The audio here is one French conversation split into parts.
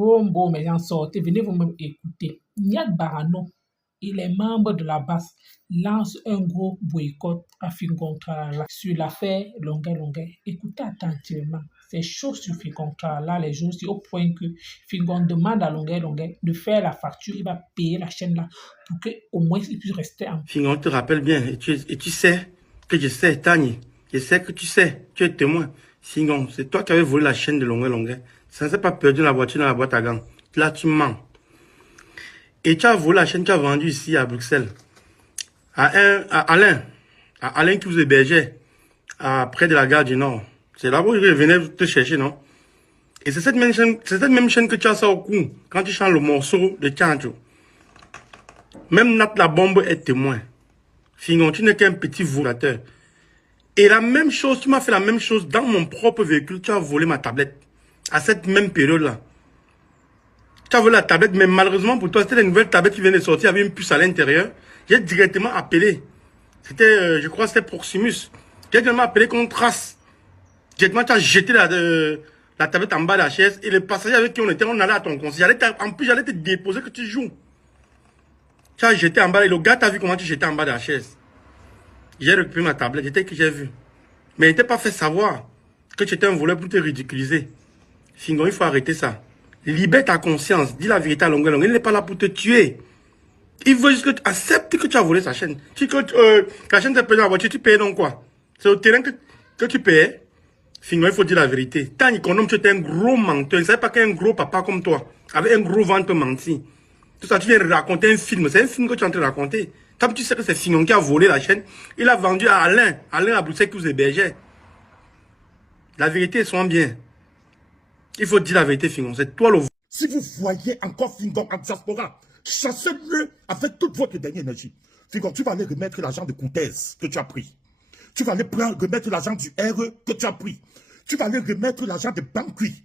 Oh, bon, mais en sortez, venez vous même écouter. Niad Barano et les membres de la base lancent un gros boycott à Fingontrala sur l'affaire Longuet Longuet. Écoutez attentivement. C'est chaud sur Fingontrala les jours au point que Fingon demande à Longuet Longuet de faire la facture. Il va payer la chaîne là pour qu'au moins il puisse rester en. Fingon te rappelle bien, et tu sais que je sais, Tani, je sais que tu sais, tu es témoin. Fingon, c'est toi qui avais volé la chaîne de Longuet Longuet. Ça ne s'est pas perdu dans la voiture, dans la boîte à gants. Là, tu mens. Et tu as volé la chaîne, tu as vendu ici à Bruxelles. À Alain qui vous hébergeait, près de la gare du Nord. C'est là où il venait te chercher, non? Et c'est cette même chaîne que tu as ça au cou, quand tu chantes le morceau de Tchancho. Même Nat la bombe est témoin. Fingon, tu n'es qu'un petit volateur. Et la même chose, tu m'as fait la même chose dans mon propre véhicule, tu as volé ma tablette. À cette même période-là. Tu as volé la tablette, mais malheureusement pour toi, c'était la nouvelle tablette qui venait de sortir avec une puce à l'intérieur. J'ai directement appelé. C'était, je crois, c'était Proximus. J'ai directement appelé qu'on trace. Directement, tu as jeté la tablette en bas de la chaise. Et les passagers avec qui on était, on allait à ton conseil. En plus, j'allais te déposer que tu joues. Tu as jeté en bas. Et le gars t'a vu comment tu jetais en bas de la chaise. J'ai récupéré ma tablette. C'était que j'ai vu. Mais il t'a pas fait savoir que tu étais un voleur pour te ridiculiser. Fingon, il faut arrêter ça. Libère ta conscience. Dis la vérité à longueur. Il n'est pas là pour te tuer. Il veut juste que tu acceptes que tu as volé sa chaîne. Si la chaîne t'est payée dans la voiture, tu payes donc quoi? C'est au terrain que tu payes. Fingon, il faut dire la vérité. Tant qu'on tu étais un gros menteur. Il ne savait pas qu'un gros papa comme toi, avec un gros ventre menti. Tout ça, tu viens raconter un film. C'est un film que tu es en train de raconter. Comme tu sais que c'est Fingon qui a volé la chaîne, il a vendu à Alain à Bruxelles qui vous hébergeait. La vérité, sois bien. Il faut dire la vérité, Fingon. C'est toi le... Si vous voyez encore Fingon en diaspora, chassez-le avec toute votre dernière énergie. Fingon, tu vas aller remettre l'argent de Coutez que tu as pris. Tu vas aller remettre l'argent du RE que tu as pris. Tu vas aller remettre l'argent de Banqui,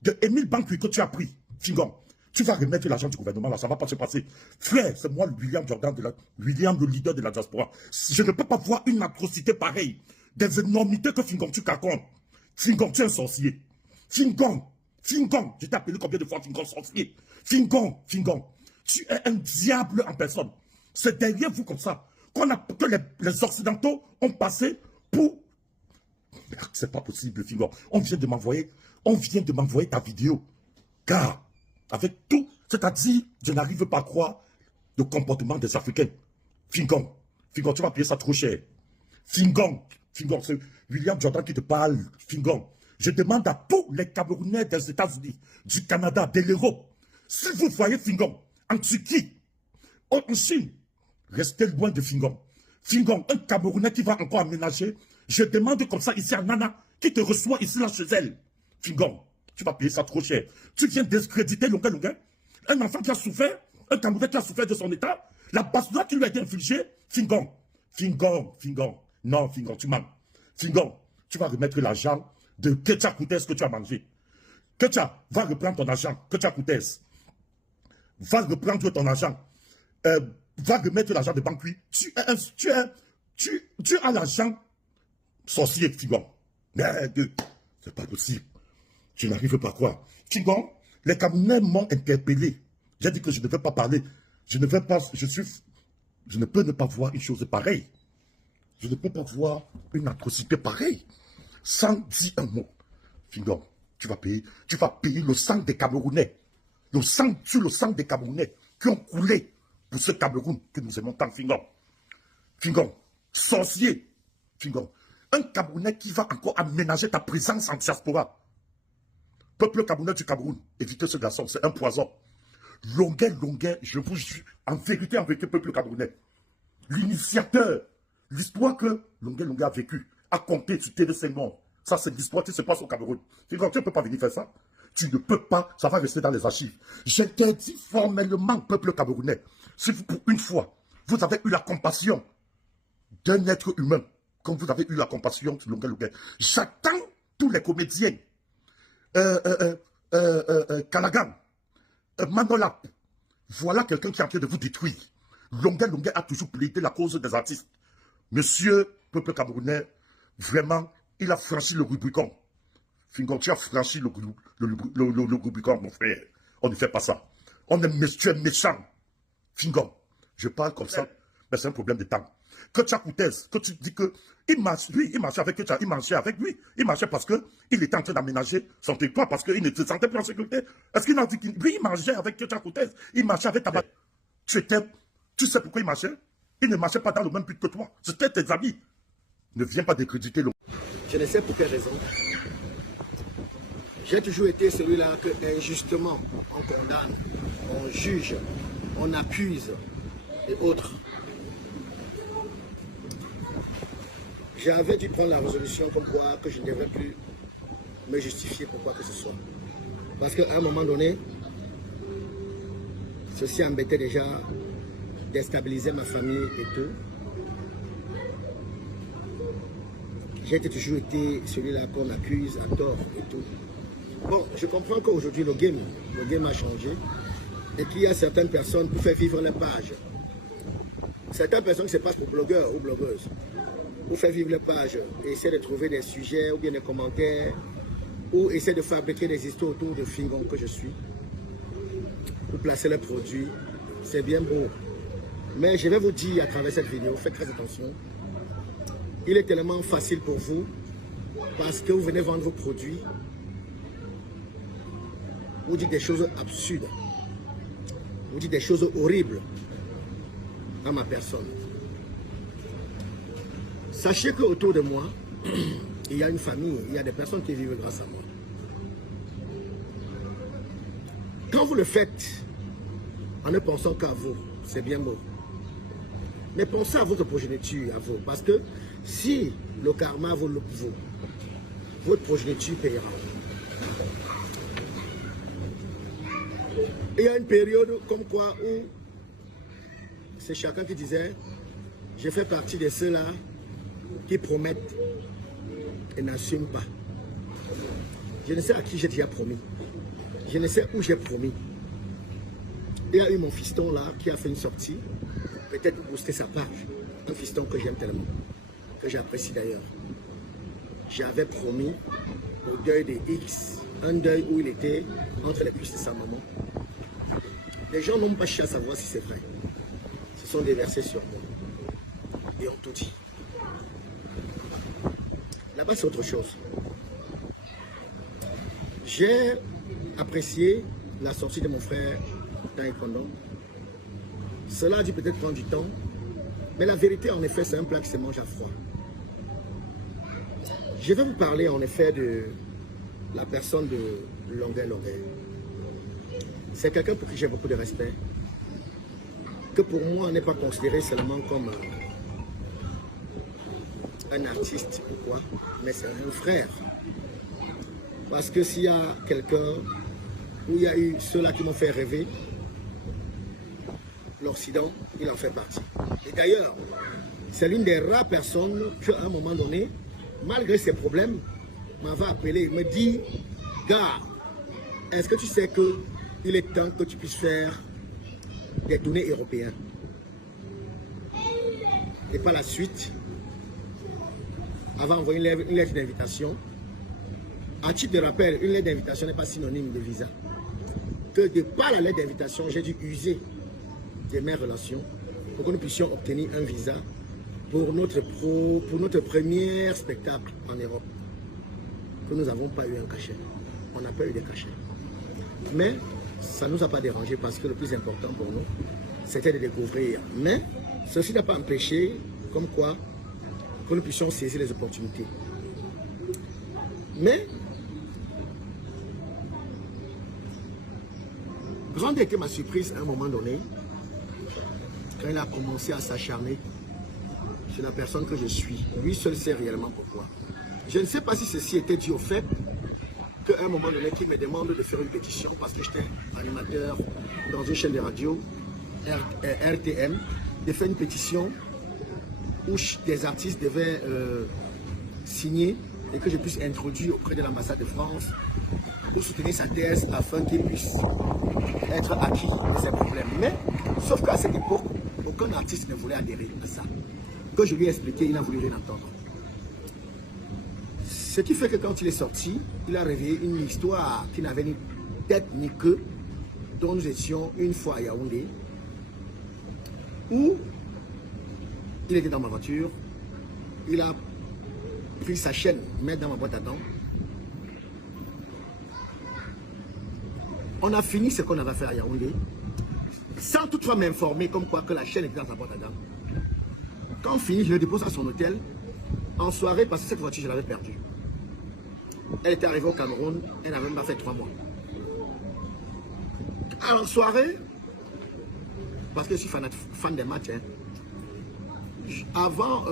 de Émile Banqui que tu as pris. Fingon, tu vas remettre l'argent du gouvernement, là, ça ne va pas se passer. Frère, c'est moi, William Jordan, William, le leader de la diaspora. Je ne peux pas voir une atrocité pareille. Des énormités que Fingon, tu carconnes. Fingon, tu es un sorcier. Fingon, je t'ai appelé combien de fois Fingon sorcier? Fingon, tu es un diable en personne. C'est derrière vous comme ça que les Occidentaux ont passé pour... Merde, c'est pas possible, Fingon. On vient de m'envoyer ta vidéo. Car, avec tout, c'est-à-dire, je n'arrive pas à croire le comportement des Africains. Fingon, tu vas payer ça trop cher. Fingon, c'est William Jordan qui te parle. Fingon, je demande à tous les Camerounais des États-Unis, du Canada, de l'Europe, si vous voyez Fingon en Turquie, en Chine, restez loin de Fingon. Fingon, un Camerounais qui va encore aménager, je demande comme ça ici à Nana, qui te reçoit ici là chez elle. Fingon, tu vas payer ça trop cher. Tu viens discréditer Longuet Longuet, un enfant qui a souffert, un Camerounais qui a souffert de son état, la bastonade qui lui a été infligée. Fingon, non, Fingon, tu mens. Fingon, tu vas remettre l'argent de Ketia Koutès que tu as mangé. Ketia, va reprendre ton argent. Ketia Koutès, va reprendre ton argent. Va remettre l'argent de Banqui. Tu as l'argent sorcier, Fingon. Merde, c'est pas possible. Je n'arrive pas à croire. Fingon, les Camerounais m'ont interpellé. J'ai dit que je ne veux pas parler. Je ne peux ne pas voir une chose pareille. Je ne peux pas voir une atrocité pareille sans dire un mot. Fingon, tu vas payer le sang des Camerounais. Le sang des Camerounais qui ont coulé pour ce Cameroun que nous aimons tant, Fingon. Fingon, sorcier. Fingon, un Camerounais qui va encore aménager ta présence en diaspora. Peuple camerounais du Cameroun, évitez ce garçon, c'est un poison. Longuet, je vous jure, en vérité, peuple camerounais. L'initiateur, l'histoire que Longuet a vécu, a compté sur TV5 Monde. Ça, c'est l'histoire qui se passe au Cameroun. Fingon, tu ne peux pas venir faire ça. Tu ne peux pas, ça va rester dans les archives. J'interdis formellement, peuple camerounais, si vous, pour une fois, vous avez eu la compassion d'un être humain, comme vous avez eu la compassion de Longuet. J'attends tous les comédiens, Callaghan, Manolap, voilà quelqu'un qui est en train de vous détruire. Longuet a toujours plaidé la cause des artistes. Monsieur, peuple camerounais, vraiment, il a franchi le Rubicon. Fingon, tu as franchi le Rubicon, mon frère. On ne fait pas ça. Tu es méchant. Fingom. Je parle comme ça, mais c'est un problème de temps. Que tu as Koutez, que tu dis que il marche, lui, il marchait avec il marchait avec lui. Il marchait parce qu'il était en train d'aménager son territoire, parce qu'il ne se sentait plus en sécurité. Est-ce qu'il a dit qu'il il marchait avec Koutez, il marchait avec ta tu sais pourquoi il marchait? Il ne marchait pas dans le même but que toi. C'était tes amis. Ne viens pas décréditer le... Je ne sais pour quelle raison. J'ai toujours été celui-là que injustement on condamne, on juge, on accuse et autres. J'avais dû prendre la résolution comme quoi que je ne devrais plus me justifier pour quoi que ce soit. Parce qu'à un moment donné, ceci embêtait déjà, déstabilisait ma famille et tout. J'ai toujours été celui-là qu'on accuse à tort et tout. Bon, je comprends qu'aujourd'hui le game a changé et qu'il y a certaines personnes pour faire vivre les pages. Certaines personnes qui se passent pour blogueurs ou blogueuses, pour faire vivre les pages, essaient de trouver des sujets ou bien des commentaires, ou essaient de fabriquer des histoires autour de Fingon que je suis, pour placer les produits. C'est bien beau. Mais je vais vous dire à travers cette vidéo, faites très attention. Il est tellement facile pour vous, parce que vous venez vendre vos produits, vous dites des choses absurdes, vous dites des choses horribles à ma personne. Sachez qu'autour de moi, il y a une famille, il y a des personnes qui vivent grâce à moi. Quand vous le faites, en ne pensant qu'à vous, c'est bien beau. Mais pensez à votre progéniture, à vous, parce que si le karma vous le vaut, votre progéniture payera. Il y a une période comme quoi où c'est chacun qui disait, je fais partie de ceux-là qui promettent et n'assument pas. Je ne sais à qui j'ai déjà promis. Je ne sais où j'ai promis. Il y a eu mon fiston là qui a fait une sortie, peut-être pour booster sa page. Un fiston que j'aime tellement, que j'apprécie d'ailleurs. J'avais promis au deuil de X, un deuil où il était entre les cuisses de sa maman. Les gens n'ont pas cherché à savoir si c'est vrai. Ce sont déversés sur moi. Et ont tout dit. Là-bas, c'est autre chose. J'ai apprécié la sortie de mon frère Taekwondo. Cela a dû peut-être prendre du temps, mais la vérité, en effet, c'est un plat qui se mange à froid. Je vais vous parler, en effet, de la personne de Longueuil. C'est quelqu'un pour qui j'ai beaucoup de respect, que pour moi, n'est pas considéré seulement comme un artiste ou quoi, mais c'est un frère. Parce que s'il y a quelqu'un où il y a eu ceux-là qui m'ont fait rêver, l'Occident, il en fait partie. Et d'ailleurs, c'est l'une des rares personnes qu'à un moment donné, malgré ses problèmes, m'avait appelé et me dit, gars, est-ce que tu sais qu'il est temps que tu puisses faire des tournées européennes? Et par la suite, avant d'envoyer une lettre d'invitation, à titre de rappel, une lettre d'invitation n'est pas synonyme de visa. Que de par la lettre d'invitation, j'ai dû user de mes relations pour que nous puissions obtenir un visa pour notre premier spectacle en Europe. Que nous n'avons pas eu un cachet. On n'a pas eu de cachet. Mais ça ne nous a pas dérangé parce que le plus important pour nous, c'était de découvrir. Mais ceci n'a pas empêché, comme quoi, que nous puissions saisir les opportunités. Mais, grande était ma surprise à un moment donné, quand il a commencé à s'acharner sur la personne que je suis. Lui seul sait réellement pourquoi. Je ne sais pas si ceci était dû au fait qu'à un moment donné, qu'il me demande de faire une pétition parce que j'étais animateur dans une chaîne de radio, RTM, de faire une pétition où des artistes devaient signer et que je puisse introduire auprès de l'ambassade de France pour soutenir sa thèse afin qu'il puisse être acquis de ses problèmes. Mais, sauf qu'à cette époque, aucun artiste ne voulait adhérer à ça. Que je lui ai expliqué, il n'a voulu rien entendre. Ce qui fait que quand il est sorti, il a réveillé une histoire qui n'avait ni tête ni queue, dont nous étions une fois à Yaoundé, où il était dans ma voiture, il a pris sa chaîne, met dans ma boîte à dents. On a fini ce qu'on avait fait à Yaoundé, sans toutefois m'informer comme quoi que la chaîne était dans sa boîte à dents. Quand on finit, je le dépose à son hôtel, en soirée, parce que cette voiture, je l'avais perdue. Elle était arrivée au Cameroun, elle n'avait même pas fait 3 mois. Alors, soirée, parce que je suis fan des matchs, hein, avant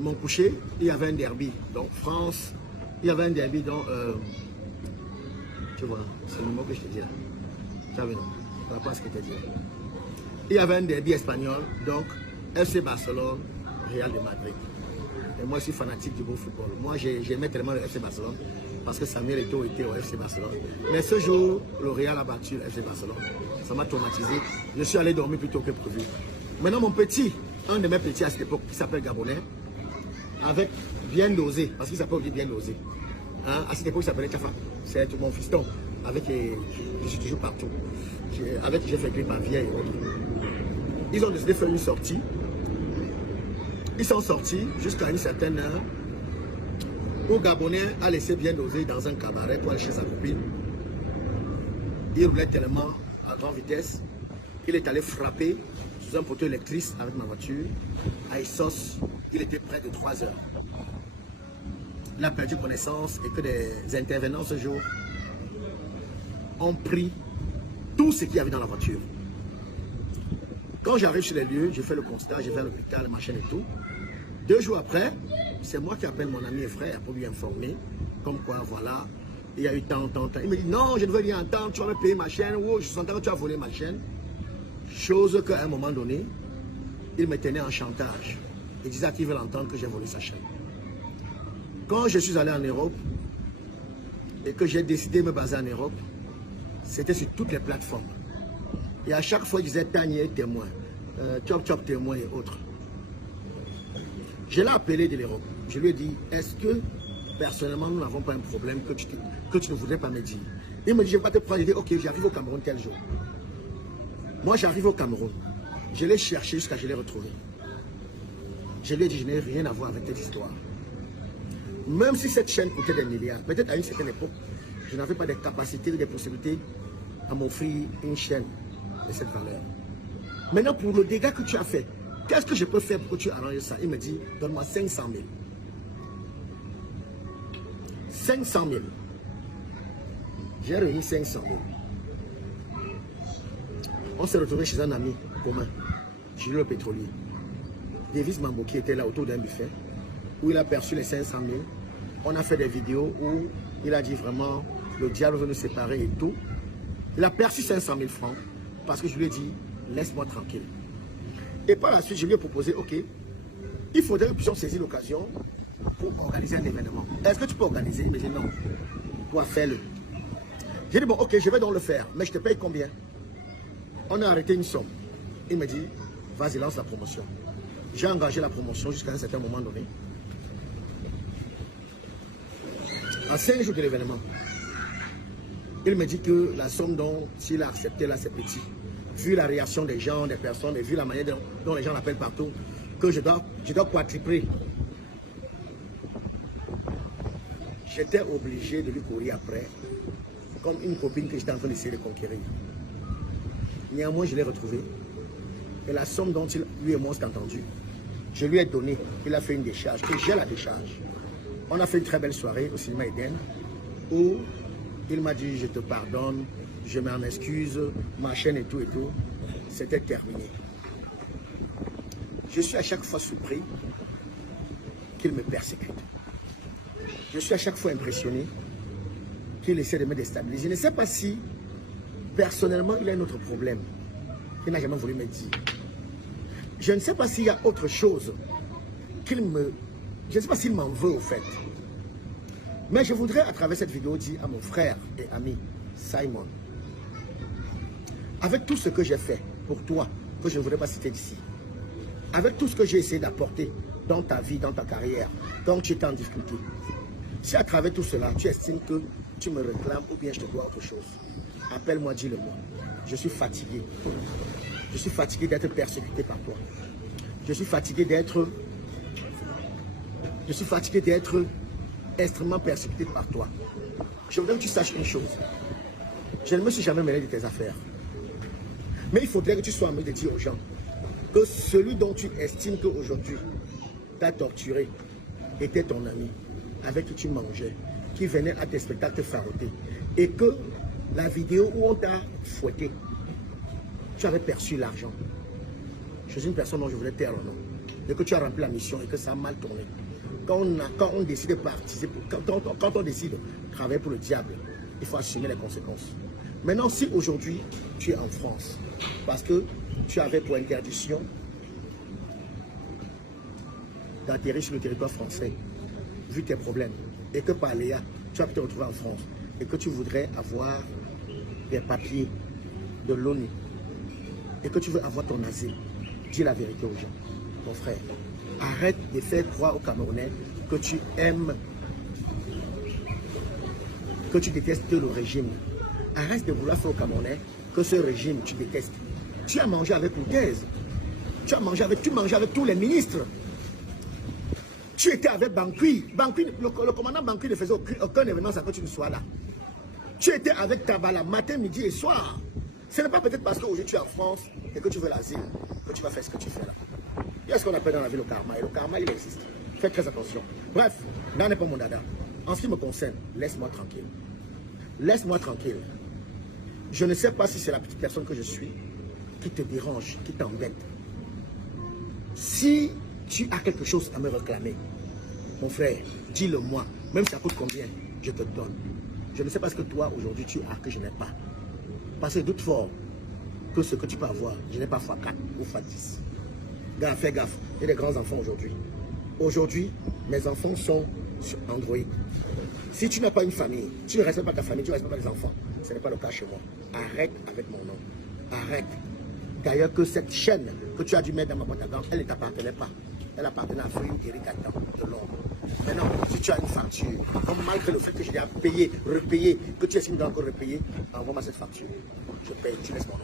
mon coucher, il y avait un derby. Donc, France, il y avait un derby. Donc, tu vois, c'est le mot que je te dis là. Tu vois, non, je ne sais pas ce que je te dis. Il y avait un derby espagnol. Donc, FC Barcelone, Real de Madrid. Et moi, je suis fanatique du beau football. Moi, j'aimais tellement le FC Barcelone parce que Samuel Eto'o était au FC Barcelone. Mais ce jour, le Real a battu le FC Barcelone. Ça m'a traumatisé. Je suis allé dormir plus tôt que prévu. Maintenant, mon petit, un de mes petits à cette époque, qui s'appelle Gabonais, avec bien dosé, parce qu'il s'appelle aussi bien dosé. Hein? À cette époque, il s'appelait Tafa. C'est mon fiston. Avec, je suis toujours partout. Avec j'ai fait grippe en vieille. Ils ont décidé de faire une sortie. Ils sont sortis jusqu'à une certaine heure où Gabonais a laissé bien doser dans un cabaret pour aller chez sa copine. Il roulait tellement à grande vitesse, il est allé frapper sous un poteau électrique avec ma voiture. À Issos, il était près de 3 heures. Il a perdu connaissance et que des intervenants ce jour ont pris tout ce qu'il y avait dans la voiture. Quand j'arrive sur les lieux, je fais le constat, je vais à l'hôpital, machin et tout. 2 jours après, c'est moi qui appelle mon ami et frère pour lui informer, comme quoi, voilà, il y a eu tant. Il me dit, non, je ne veux rien entendre, tu vas me payer ma chaîne, ou je sentais que tu as volé ma chaîne. Chose qu'à un moment donné, il me tenait en chantage. Il disait qu'il veut entendre que j'ai volé sa chaîne. Quand je suis allé en Europe, et que j'ai décidé de me baser en Europe, c'était sur toutes les plateformes. Et à chaque fois, il disait Tanier témoin, Chop Chop témoin et autres. Je l'ai appelé de l'Europe. Je lui ai dit, est-ce que personnellement, nous n'avons pas un problème que tu ne voudrais pas me dire? Il me dit, je ne vais pas te prendre. Il dit, ok, j'arrive au Cameroun tel jour. Moi, j'arrive au Cameroun. Je l'ai cherché jusqu'à ce que je l'ai retrouvé. Je lui ai dit, je n'ai rien à voir avec cette histoire. Même si cette chaîne coûtait des milliards, peut-être à une certaine époque, je n'avais pas des capacités ou des possibilités à m'offrir une chaîne de cette valeur. Maintenant, pour le dégât que tu as fait, qu'est-ce que je peux faire pour que tu arranges ça? Il me dit, donne-moi 500 000. 500 000. J'ai réuni 500 000. On s'est retrouvé chez un ami commun, Gilles le pétrolier. Davis Mamboki était là autour d'un buffet, où il a perçu les 500 000. On a fait des vidéos où il a dit vraiment, le diable veut nous séparer et tout. Il a perçu 500 000 francs, parce que je lui ai dit, laisse-moi tranquille. Et par la suite, je lui ai proposé, ok, il faudrait que nous puissions saisir l'occasion pour organiser un événement. Est-ce que tu peux organiser? Il me dit non. Toi, fais-le. J'ai dit, bon, ok, je vais donc le faire, mais je te paye combien? On a arrêté une somme. Il me dit, vas-y, lance la promotion. J'ai engagé la promotion jusqu'à un certain moment donné. En 5 jours de l'événement, il me dit que la somme dont s'il a accepté là, c'est petit. Vu la réaction des gens, des personnes, et vu la manière dont les gens l'appellent partout, que je dois quadrupler. J'étais obligé de lui courir après, comme une copine que j'étais en train d'essayer de conquérir. Néanmoins, je l'ai retrouvé. Et la somme dont lui et moi s'est entendu, je lui ai donné. Il a fait une décharge, et j'ai la décharge. On a fait une très belle soirée au cinéma Eden, où il m'a dit, je te pardonne, je m'en excuse, ma chaîne et tout. C'était terminé. Je suis à chaque fois surpris qu'il me persécute. Je suis à chaque fois impressionné qu'il essaie de me déstabiliser. Je ne sais pas si, personnellement, il a un autre problème qu'il n'a jamais voulu me dire. Je ne sais pas s'il y a autre chose qu'il me... Je ne sais pas s'il m'en veut, au fait. Mais je voudrais, à travers cette vidéo, dire à mon frère et ami, Simon, avec tout ce que j'ai fait pour toi, que je ne voudrais pas citer d'ici, avec tout ce que j'ai essayé d'apporter dans ta vie, dans ta carrière, quand tu étais en difficulté, si à travers tout cela, tu estimes que tu me réclames ou bien je te dois autre chose, appelle-moi, dis-le-moi. je suis fatigué. Je suis fatigué d'être persécuté par toi. Je suis fatigué d'être extrêmement persécuté par toi. Je voudrais que tu saches une chose. Je ne me suis jamais mêlé de tes affaires. Mais il faudrait que tu sois en train de dire aux gens que celui dont tu estimes qu'aujourd'hui t'a torturé était ton ami, avec qui tu mangeais, qui venait à tes spectacles te faroter, et que la vidéo où on t'a fouetté, tu avais perçu l'argent. Je suis une personne dont je voulais taire le nom, et que tu as rempli la mission et que ça a mal tourné. Quand on décide de participer, quand on décide de travailler pour le diable, il faut assumer les conséquences. Maintenant, si aujourd'hui tu es en France, parce que tu avais pour interdiction d'atterrir sur le territoire français, vu tes problèmes, et que par Léa, tu vas te retrouver en France, et que tu voudrais avoir des papiers de l'ONU, et que tu veux avoir ton asile, dis la vérité aux gens. Mon frère, arrête de faire croire aux Camerounais que tu aimes, que tu détestes le régime. Arrête de vouloir faire aux Camerounais que ce régime, tu détestes. Tu as mangé avec Koutez, tu mangeais avec tous les ministres. Tu étais avec Bankui. Le commandant Bankui ne faisait aucun événement sans que tu ne sois là. Tu étais avec Tabala matin, midi et soir. Ce n'est pas peut-être parce qu'aujourd'hui tu es en France et que tu veux l'asile que tu vas faire ce que tu fais là. Il y a ce qu'on appelle dans la vie le karma. Et le karma, il existe. Faites très attention. Bref, là n'est pas mon dada. En ce qui me concerne, laisse-moi tranquille. Laisse-moi tranquille. Je ne sais pas si c'est la petite personne que je suis qui te dérange, qui t'embête. Si tu as quelque chose à me réclamer, mon frère, dis-le-moi. Même si ça coûte combien, je te donne. Je ne sais pas ce que toi, aujourd'hui, tu as que je n'ai pas. Parce que doute fort que ce que tu peux avoir, je n'ai pas x4 ou x10. Gars, fais gaffe. J'ai des grands enfants aujourd'hui. Aujourd'hui, mes enfants sont sur Android. Si tu n'as pas une famille, tu ne respectes pas ta famille, tu ne respectes pas les enfants. Ce n'est pas le cas chez moi. Arrête avec mon nom. Arrête. D'ailleurs, que cette chaîne que tu as dû mettre dans ma boîte à gants, elle ne t'appartenait pas. Elle appartenait à Frédéric Eric Adam de Londres. Maintenant, si tu as une facture, comme malgré le fait que je l'ai payé, repayé, que tu estimes d'encore repayer, envoie-moi cette facture. Je paye, tu laisses mon nom.